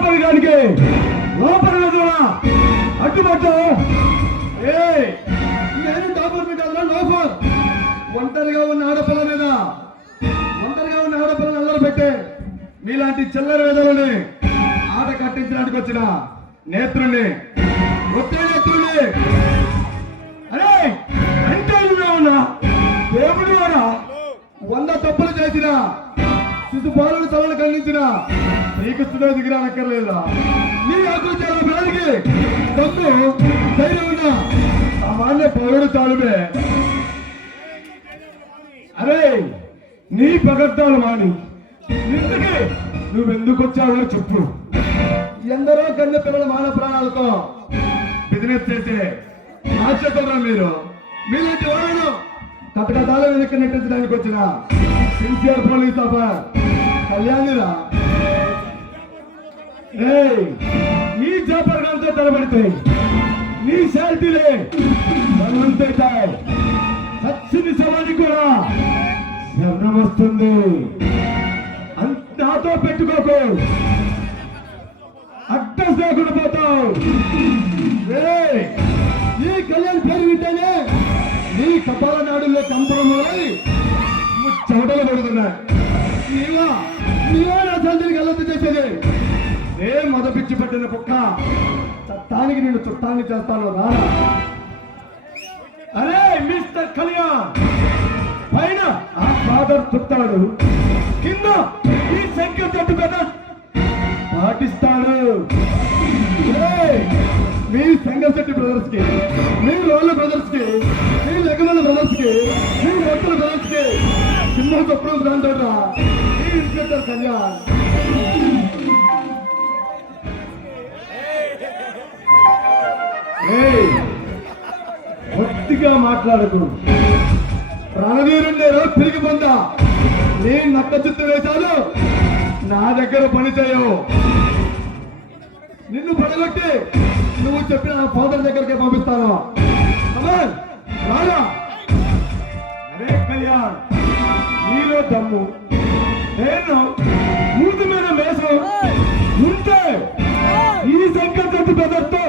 జాపరిగానికి లోపల అడ్డుపట్టు. నేను డాబర్ కాదురా లోఫర్. ఒంటరిగా ఉన్న ఆడపిల్లలను అల్లరి పెట్టే మీలాంటి చిల్లర వేదలని ఆట కట్టించడానికి వచ్చిన నేత్రుణ్ణి, ఒత్తే నేత్రుణ్ణి. అరే అంటే ఉన్నా దేవుడు వారా 100 తప్పులు చేసిన శిశుపాలను సవరణ ఖండించిన నీకు స్థితి దిగిరానక్కర్లేదా? నీ ఆకృత్యాల బ్రాడికి తప్పు ధైర్యం ఉన్నా సామాన్య పౌరుడు చాలువే. అరే నీ పగడ్డాలు మాని ఇంతకీ నువ్వెందుకు వచ్చావో చెప్పు. ఎందరో కన్య పిల్లల మానవ ప్రాణాలతో బిజినెస్ చేసే రాక్షసురా మీరు. మీలాంటి వాళ్ళను కటకటాల వెనక్కి నెట్టించడానికి వచ్చిన సిన్సియర్ పోలీస్ ఆఫర్ కళ్యాణిరా. ఈ జాపర్గాలతో తలబడితే నీ శాంతిలే బలవంతవుతాయి. సచ్చిని సమాధి కూడా శరణం వస్తుంది. నాతో పెట్టుకోకు, అడ్డం లేకుండా పోతావు. ఈ కళ్యాణ్ పేరు వింటేనే నీ కపాల నాడుల్లో కంపడం చెమటలు పడుతున్నాయి. నీవా నా తండ్రికి గల్లతి చేసేది. మదపిచ్చి పట్టిన కుక్క చట్టానికి నేను చుట్టాన్ని చేస్తాను రారా. అరే మిస్టర్ కళ్యాణ్, పైన ఆ ఫాదర్ చుట్టాడు, కింద ఈ సంఖ్య చెట్టు పెద్ద పాటిస్తాడు. మీ సంగశెట్టి బ్రదర్స్ కి, మీ రోళ్ళ బ్రదర్స్ కి, మీ లెగమల బ్రదర్స్ కి, మీ మొక్కల బ్రదర్స్ కి సింహ కప్పుడు రాంటాడురా ఈ ఇన్స్పెక్టర్ కళ్యాణ్. భక్తిగా మాట్లాడకు. రణవీరుండేరో తిరిగి పొందా. నీ నక్క చుట్టూ వేశాలు నా దగ్గర పని చేయవు. నిన్ను పడగొట్టి నువ్వు చెప్పిన నా ఫాదర్ దగ్గరికి పంపిస్తాను. రారా. అరే కళ్యాణ్, నీలో దమ్ము, నేను మూతి మీద మేసం ఉంటే ఈ సంఖ్య చెట్టు పెద్దతో